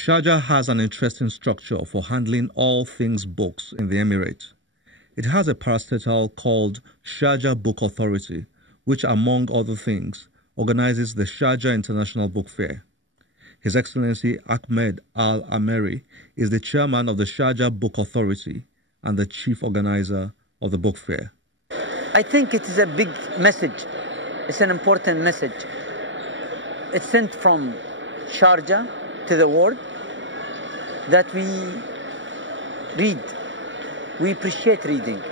Sharjah has an interesting structure for handling all things books in the Emirate. It has a parastatal called Sharjah Book Authority, which, among other things, organizes the Sharjah International Book Fair. His Excellency Ahmed Al-Ameri is the chairman of the Sharjah Book Authority and the chief organizer of the book fair. I think it is a big message. It's an important message. It's sent from Sharjah to the world that we read. We appreciate reading.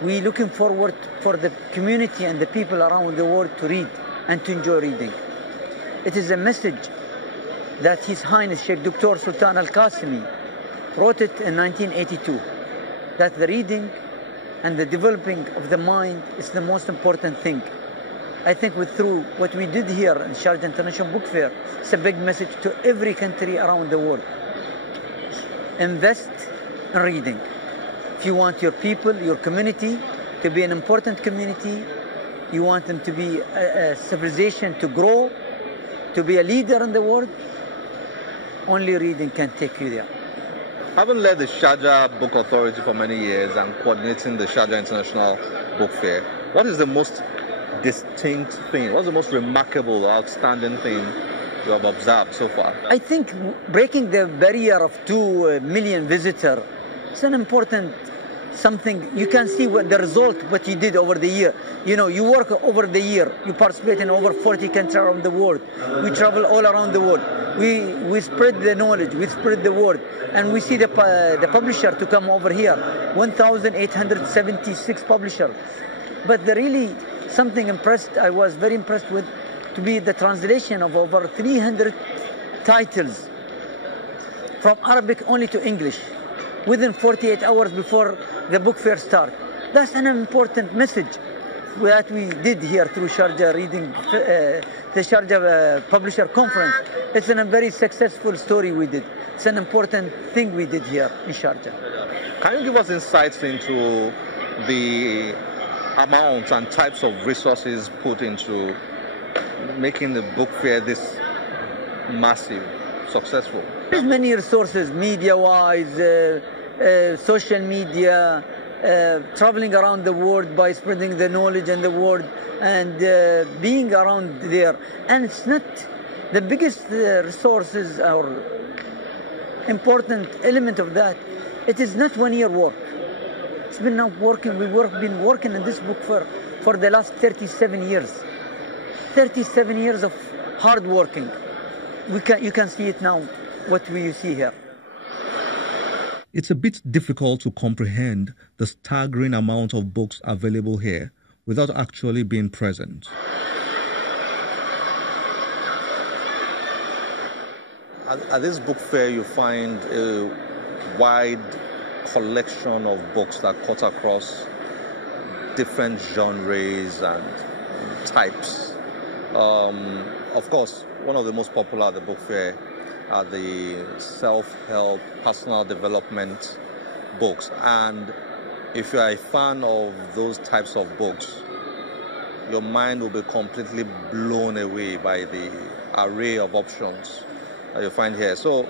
We're looking forward for the community and the people around the world to read and to enjoy reading. It is a message that His Highness Sheikh Dr. Sultan Al-Qasimi wrote it in 1982, that the reading and the developing of the mind is the most important thing. I think through what we did here in Sharjah International Book Fair, it's a big message to every country around the world. Invest in reading. If you want your people, your community to be an important community, you want them to be a civilization to grow, to be a leader in the world, only reading can take you there. Having led the Sharjah Book Authority for many years and coordinating the Sharjah International Book Fair, what is the most distinct thing, what's the most remarkable or outstanding thing you have observed so far? I think breaking the barrier of 2 million visitors is an important something. You can see what the result, what you did over the year. You know, you work over the year, you participate in over 40 countries around the world. We travel all around the world. We spread the knowledge, we spread the word, and we see the publisher to come over here, 1,876 publishers. But really something impressed, I was very impressed with, to be the translation of over 300 titles from Arabic only to English within 48 hours before the book fair start. That's an important message that we did here through Sharjah reading, the Sharjah Publisher Conference. It's a very successful story we did. It's an important thing we did here in Sharjah. Can you give us insights into the amount and types of resources put into making the book fair this massive, successful? There's many resources, media-wise, social media, traveling around the world by spreading the knowledge and the word, and being around there. And it's not the biggest resources or important element of that. It is not 1 year work. It's been now working. Been working in this book for the last 37 years. 37 years of hard working. You can see it now, what we see here. It's a bit difficult to comprehend the staggering amount of books available here without actually being present. At this book fair, you find a wide collection of books that cut across different genres and types. Of course, one of the most popular at the book fair are the self-help, personal development books. And if you are a fan of those types of books, your mind will be completely blown away by the array of options that you find here. So,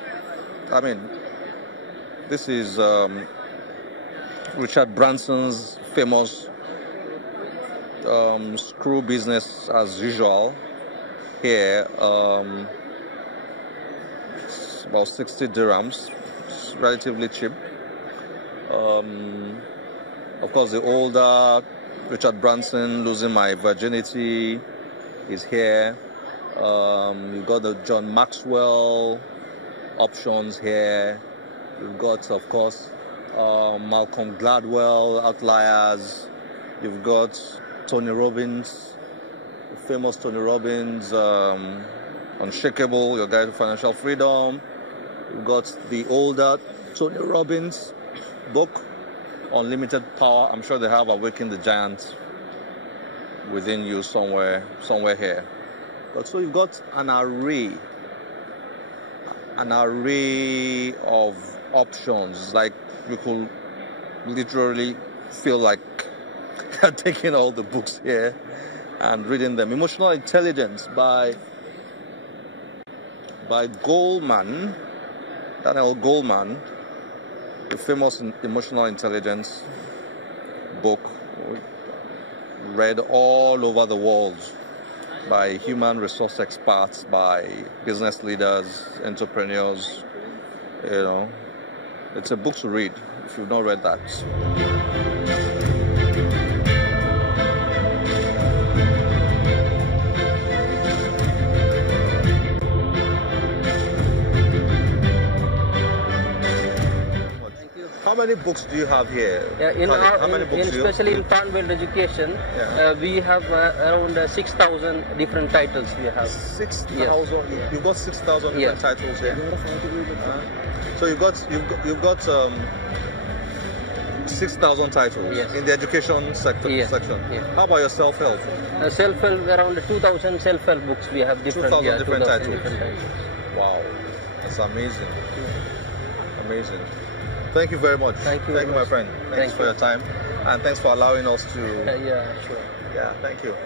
I mean, this is Richard Branson's famous Screw Business as Usual here. It's about 60 dirhams. It's relatively cheap. Of course, the older Richard Branson, Losing My Virginity, is here. You've got the John Maxwell options here. You've got, of course, Malcolm Gladwell, Outliers. You've got Tony Robbins, the famous Tony Robbins, Unshakable, Your Guide to Financial Freedom. You've got the older Tony Robbins book, Unlimited Power. I'm sure they have Awaken the Giant within you somewhere here. But so you've got an array of options. Like, you could literally feel like you're taking all the books here and reading them. Emotional Intelligence by Goldman Daniel Goleman, the famous emotional intelligence book read all over the world by human resource experts, by business leaders, entrepreneurs. You know, it's a book to read if you've not read that. How many books do you have here? Especially in plant-based education, we have around 6,000 different titles. We have 6,000. Yes. You've got 6,000 different titles here. So you've got 6,000 titles in the education section. How about your self-help? Self-help, around 2,000 self-help books. We have different 2,000 different titles. different titles. Wow, that's amazing. Amazing. Thank you very much. Thank you, my friend. Thanks for your time, and thanks for allowing us to. Yeah, sure. Yeah, thank you.